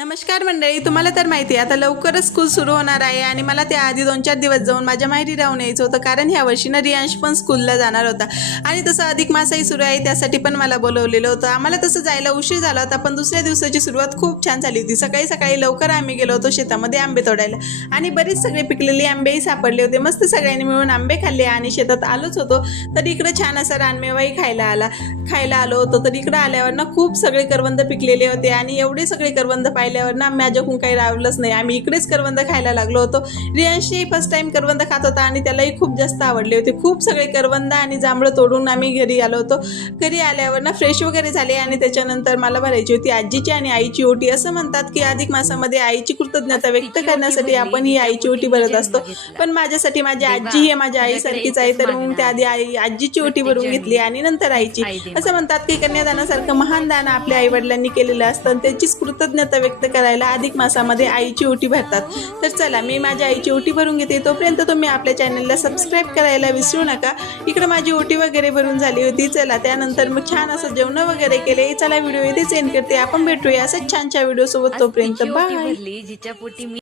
नमस्कार मंडळी, तुम्हाला तर माहिती आहे आता लवकरच स्कूल सुरू होणार आहे आणि मला त्याआधी 2-4 दिवस जाऊन माझ्या माहेरी राहून यायचं होतं, कारण ह्या वर्षी ना रियांश पण स्कूलला जाणार होता आणि तसं अधिक मासही सुरू आहे, त्यासाठी पण मला बोलवलेलं होतं. आम्हाला तसं जायला उशीर झाला होता, पण दुसऱ्या दिवसाची सुरुवात खूप छान झाली होती. सकाळी सकाळी लवकर आम्ही गेलो होतो शेतामध्ये आंबे तोडायला आणि बरेच सगळे पिकलेले आंबेही सापडले होते. मस्त सगळ्यांनी मिळून आंबे खाल्ले आणि शेतात आलोच होतो तर इकडं छान असा रानमेवाही खायला आलो होतो. तर इकडं आल्यावर ना खूप सगळे करवंद पिकलेले होते आणि एवढे सगळे करवंद पाहिल्यावर ना माझ्याकडून काही राहिलंच नाही. आम्ही इकडेच करवंद खायला लागलो होतो. रियांशही फर्स्ट टाइम करवंद खात होता आणि त्यालाही खूप जास्त आवडले होते. खूप सगळे करवंद आणि जांभळं तोडून आम्ही घरी आलो होतो. घरी आल्यावर ना फ्रेश वगैरे झाले आणि त्याच्यानंतर मला भरायची होती आजीची आणि आईची ओटी. असं म्हणतात की अधिक मासामध्ये आईची कृतज्ञता व्यक्त करण्यासाठी आपण ही आईची ओटी भरत असतो. पण माझ्यासाठी माझी आजी ही माझ्या आईसारखीच आहे, तर मग त्याआधी आजीची ओटी भरून घेतली आणि नंतर आईची. असं म्हणतात की कन्यादानासारखं महान दान आपल्या आई वडिलांनी केलेलं असतं, त्याचीच कृतज्ञता व्यक्त करायला अधिक मासामध्ये आईची ओटी भरतात. तर चला मी माझ्या आईची ओटी भरून घेते. तोपर्यंत तुम्ही आपल्या चॅनलला सबस्क्राईब करायला विसरू नका. इकडे माझी ओटी वगैरे भरून झाली होती. चला त्यानंतर मग छान असं जेवण वगैरे केले. चला व्हिडिओ इथेच एंड करते. आपण भेटूया असंच छानच्या व्हिडिओ सोबत. तोपर्यंत बाय.